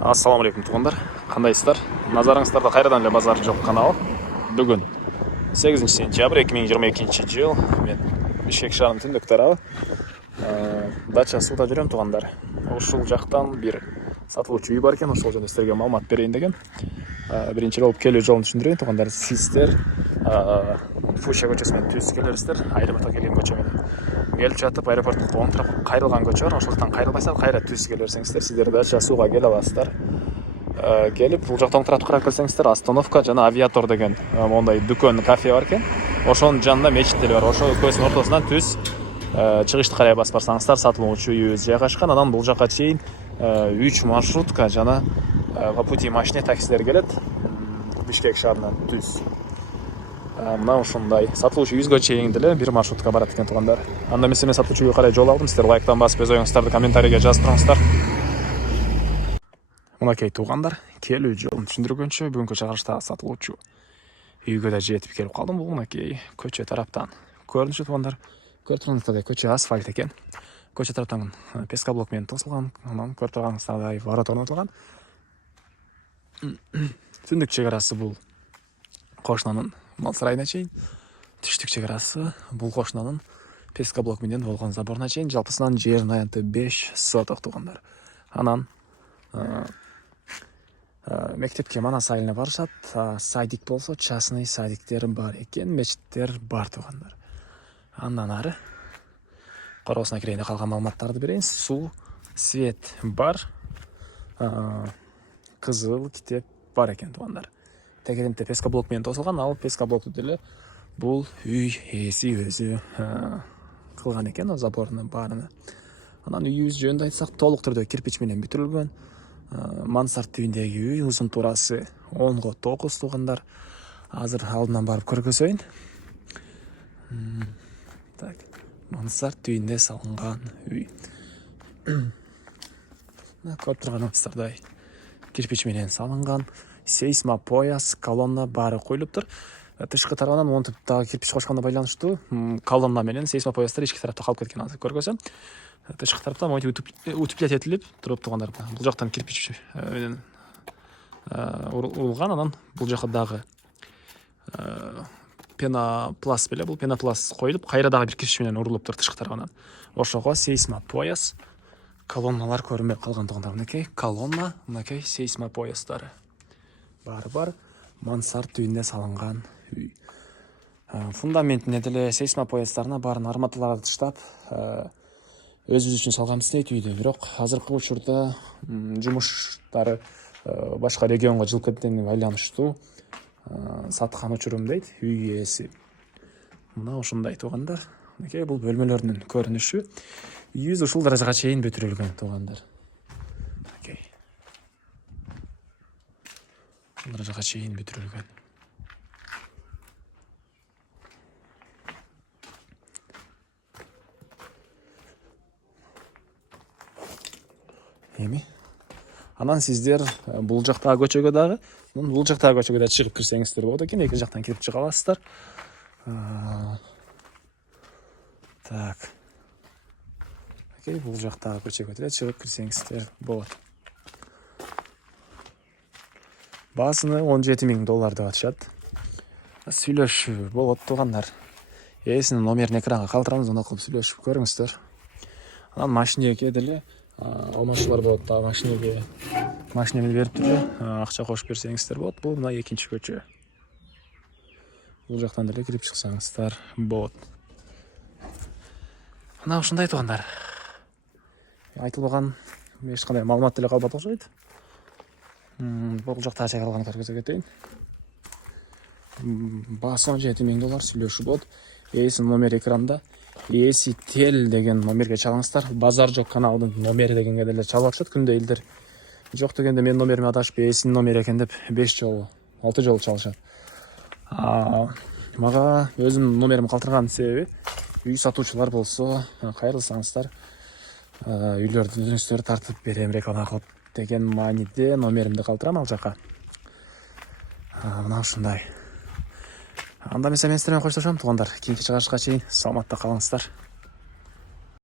Ассаламу алейкум туугандар, кандайсыздар? Назарыңыздарда кайрадан эле базар жок канал. Бүгүн 8 сентябрь 2022 жыл. Мен Бишкек шаарынын түндүк тарабы дача сылда жүрөм туугандар. Ушул жактан бир сатылуучу үй бар экен, ошол жөнүндө силерге маалымат берейин деген. Биринчи болуп келүү жолун түшүндүрөйүн туугандар. Сиздер Фушия көчөсүнөн түз келерсиздер, аэропортко келген көчө менен келип жатып, аэропорттун оң тарапка кайрылган көчө бар. Ошоктон кайрылбайсыздар, кайра түз келерсиңиздер, сиздер дача сууга келе аласыздар. Келип, бул жакта оң тарапты карап келсеңиздер, остановка жана авиатор деген мондай дүкөн, кафе бар экен. Ошонун жанында мечит деле бар. Ошол көчөнүн ортосунан түз чыгышты карай басып барсаңыздар, сатылуучу үйүбүз жайгашкан. Анан бул жакка чейин 3 маршрутка жана по пути машине таксилер келет. Бишкек шаарынан түз. Мына ушундай сатылуучу 100 чейин деле бир маршрутка барат экен туугандар. Анда эмесе мен сатылуучуга карай жол алдым. Сиздер лайктан басып өз оюңуздарды комментарийге жазып туруңуздар. Мынакей туугандар, келүү жолун түшүндүргөнчө бүгүнкү чыгарылыштагы сатылуучу үйгө да жетип келип калдым. Бул мынакей көчө тараптан көрүнүшү туугандар. Көрүп тургандыктей көчө асфальт экен. Көчө тараптан пескоблок менен тосулган. Анан көрүп турганыңыздардай ворот орнотулган. Түндүк чек арасы бул кошунанын мал сарайына чейин, түштүк чек арасы бул кошунанын пескоблок менен болгон заборуна чейин. Жалпысынан жердин аянты 5 соток туугандар. Анан мектепке манас айылына барышат. Садик болсо частный садиктер бар экен, мечиттер бар туугандар. Андан ары короосуна кирейин, калган маалыматтарды берейин. Суу, свет бар. Кызыл китеп бар экен туугандар. Тегеремте пескоблок менен тосулган, ал пескоблокту деле бул үй ээси өзү кылган экен, заборунун баарыны. Анан үйүбүз жөнүндө айтсак, толук түрдө кирпич менен бүтүрүлгөн. Мансард тибиндеги үй, узун турасы 10 9 туугандар. Азыр алдынан барып көргөзөйүн. Так, мансард тибинде салынган үй. Көрүп турганыңыздардай кирпич менен салынган. Сейсмопояс, колонна баары коюлуптур. Тышкы тарабынан монтип дагы кирпич кошконго байланыштуу колонна менен сейсмопоястар ички тарапта калып кеткен, азыр көргөзөм. Тышкы тараптан монтип утеплять этилип туруп туугандар. Бул жактан кирпич менен урулган, анан бул жака дагы пенопласт беле, бул пенопласт коюлуп, кайра дагы бир кирпич менен урулуптур тышкы тарабынан. Ошого сейсмопояс колонналар көрүнбөй калган туугандар. Мынакей колонна, мынакей сейсмопоястары баары бар. Мансард түйүндө салынган үй. Фундаментине деле сейсмопоястарына баарын арматураларды тыштап өзүбүз үчүн салганбыз дейт үйдү. Бирок азыркы учурда жумуштары башка регионго жылып кеткенине байланыштуу саткан учурум дейт үй ээси. Мына ушундай туугандар. Мынакей бул бөлмөлөрдүн көрүнүшү. Үйүбүз ушул даражага чейин бүтүрүлгөн туугандар. Мынакей. Ушул даражага чейин бүтүрүлгөн. Эми анан сиздер бул жактагы көчөгө дагы, бул жактагы көчөгө да чыгып кирсеңиздер болот экен. Эки жактан кирип чыга аласыздар. Так. Окей, бул жактагы көчөгө деле чыгып кирсеңиздер болот. Баасыны $17,000 деп атышат. Сүйлөшүү болот туугандар. Ээсинин номерин экранга калтырамыз, анда кылып сүйлөшүп көрүңүздөр. Анан машинеге деле алмашуулар болот да, машинени берип деле акча кошуп берсеңиздер болот. Бул мына экинчи көчө. Бул жактан деле кирип чыксаңыздар болот. Мына ушундай туугандар. Айтылбаган эч кандай маалымат деле калбады окшойт. Бул жакта чыгарылган көргөзө кетейин. Баасы $17,000 сүйлөшүү болот. Ээсинин номери экранда. Ээси тел деген номерге чалыңыздар. Базар жок каналдын номери дегенге деле чалып атышат. Күндө элдер жок дегенде менин номерими адашып, ээсинин номери экен деп 5 жолу, 6 жолу чалышат. Мага өзүмдүн номерим калтырган себеби, үй сатуучулар болсо кайрылсаңыздар үйлөрүңүздөрдү тартып берем, реклама кылып деген мааниде номеримди калтырам ал жака. Мына ушундай. Анда эмесе мен сиздер менен коштошом туугандар. Кийинки чыгарышка чейин саламатта калыңыздар.